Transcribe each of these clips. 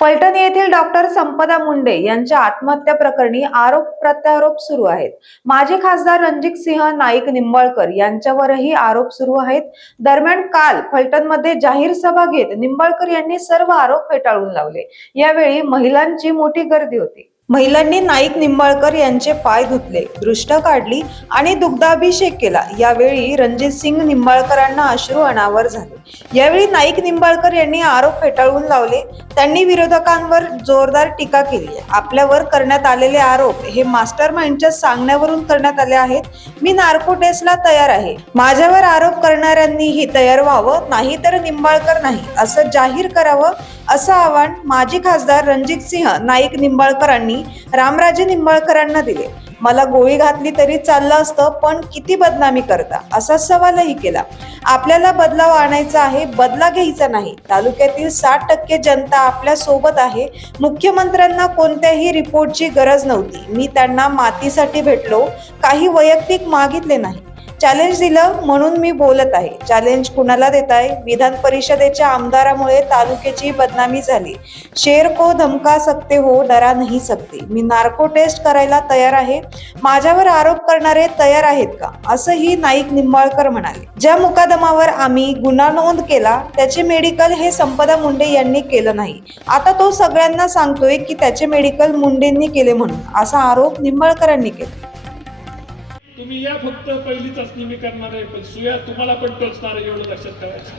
फलटण येथील डॉक्टर संपदा मुंडे यांच्या आत्महत्या प्रकरणी आरोप प्रत्यारोप सुरू आहेत। माजी खासदार रणजितसिंह नाईक निंबाळकर यांच्यावरही आरोप सुरू आहेत। दरम्यान काल फलटणमध्ये जाहीर सभा घेत निंबाळकर यांनी सर्व आरोप फेटाळून लावले। यावेळी महिलांची मोठी गर्दी होती। महिलांनी नाईक निंबाळकर यांचे पाय धुतले, दृष्ट काढली आणि दुग्धाभिषेक केला। यावेळी रणजितसिंह निंबाळकरांना अश्रू अनावर झाले। यावेळी नाईक निंबाळकर यांनी आरोप फेटाळून लावले। त्यांनी विरोधकांवर जोरदार टीका केली। आपल्यावर करण्यात आलेले आरोप हे मास्टरमाइंडच्या सांगण्यावरून करण्यात आले आहेत। मी नार्को टेस्टला तयार आहे। माझ्यावर आरोप करणाऱ्यांनीही तयार व्हावं, नाही तर निंबाळकर नाही असं जाहीर करावं, असं आवाहन माजी खासदार रणजितसिंह नाईक निंबाळकरांनी रामराजे निंबाळकरांना दिले। मला गोळी घातली तरी चाललं असतं, पण किती बदनामी करता, असा सवालही केला। आपल्याला बदलाव आणायचा आहे, बदला घ्यायचा नाही। तालुक्यातील 60% जनता आपल्या सोबत आहे। मुख्यमंत्र्यांना कोणत्याही रिपोर्टची गरज नव्हती। मी त्यांना मातीसाठी भेटलो, काही वैयक्तिक मागितले नाही। चॅलेंज दिलं म्हणून मी बोलत आहे। चॅलेंज कुणाला देताय? विधान परिषदेच्या आमदारामुळे तालुक्याची बदनामी झाली। शेर को धमका सकते हो, डरा नहीं सकते। मी नार्को टेस्ट करायला तयार आहे। माझ्यावर आरोप करणारे तयार आहेत का, असंही नाईक निंबाळकर म्हणाले। ज्या मुकादमावर आम्ही गुन्हा नोंद केला त्याचे मेडिकल हे संपदा मुंडे यांनी केलं नाही। आता तो सगळ्यांना सांगतोय की त्याचे मेडिकल मुंडेंनी केले म्हणून, असा आरोप निंबाळकरांनी केला। तुम्ही या फक्त पहिली चाचणी मी करणार आहे, पण सुया तुम्हाला पण टोचणार आहे, एवढं लक्षात ठेवायचं।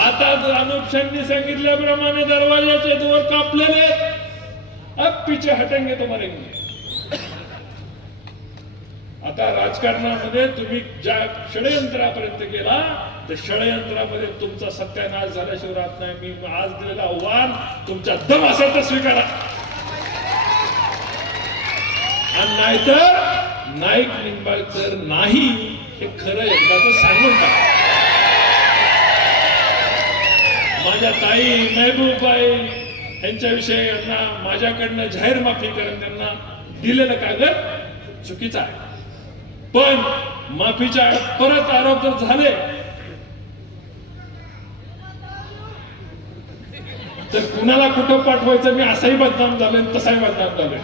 आता अनुपशांनी सांगितल्याप्रमाणे दरवाजाचे दोर कापलेले, अब पीछे हटेंगे तो मरेंगे। आता राजकारणामध्ये तुम्ही ज्या षडयंत्रापर्यंत गेला, त्या षडयंत्रामध्ये तुमचा सत्यानाश झाल्याशिवाय राहत नाही। मी आज दिलेलं आव्हान तुमच्या दम असेल तर स्वीकारा, आणि नाहीतर नाईक निंबाळकर नाही हे खरं एकदाच सांगून टाका। माझ्या ताई महबूबाई यांच्याविषयी यांना माझ्याकडनं जाहीर माफी करून त्यांना दिलेलं कागद चुकीचा आहे, पण माफीच्या परत आरोप जर झाले तर कुणाला कुठं पाठवायचं मी असाही बदनाम झालोय, तसाही बदनाम झालोय।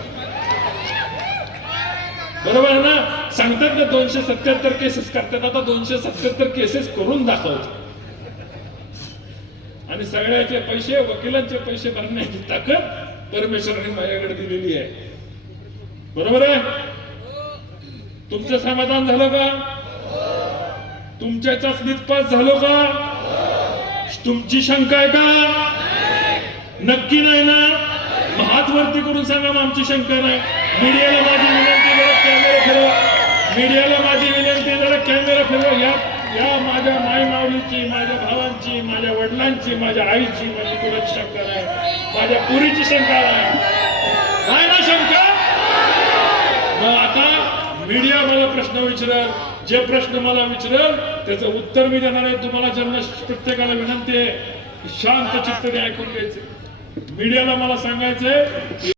बरोबर आहे ना? सांगतात ना 277 केसेस करतात, आता 277 केसेस करून दाखवतात, आणि सगळ्याचे पैसे, वकिलांचे पैसे भरण्याची ताकद परमेश्वराने माझ्याकडे दिलेली आहे। बरोबर आहे? तुमचं समाधान झालं का? तुमच्या चाचणीत पास झालो का? तुमची शंका आहे का? नक्की नाही ना? हात वरती करून सांगा आमची शंका नाही। मीडियाला माझी विनंती, जरा कॅमेरा फिरवा। मीडियाला माझी विनंती, जरा कॅमेरा फिरवा। या माझ्या माय माऊलीची, माझ्या भावांची, माझ्या वडिलांची, माझ्या आईची माझी कुणाची शंका नाही, माझ्या पुरीची शंका नाही ना शंका? मग आता मीडिया मला प्रश्न विचारेल, जे प्रश्न मला विचारेल त्याचं उत्तर मी देणार आहे। तुम्हाला ज्यांना प्रत्येकाला विनंती आहे शांत चित्ताने ऐकून घ्यायचे। मीडियाला मला सांगायचंय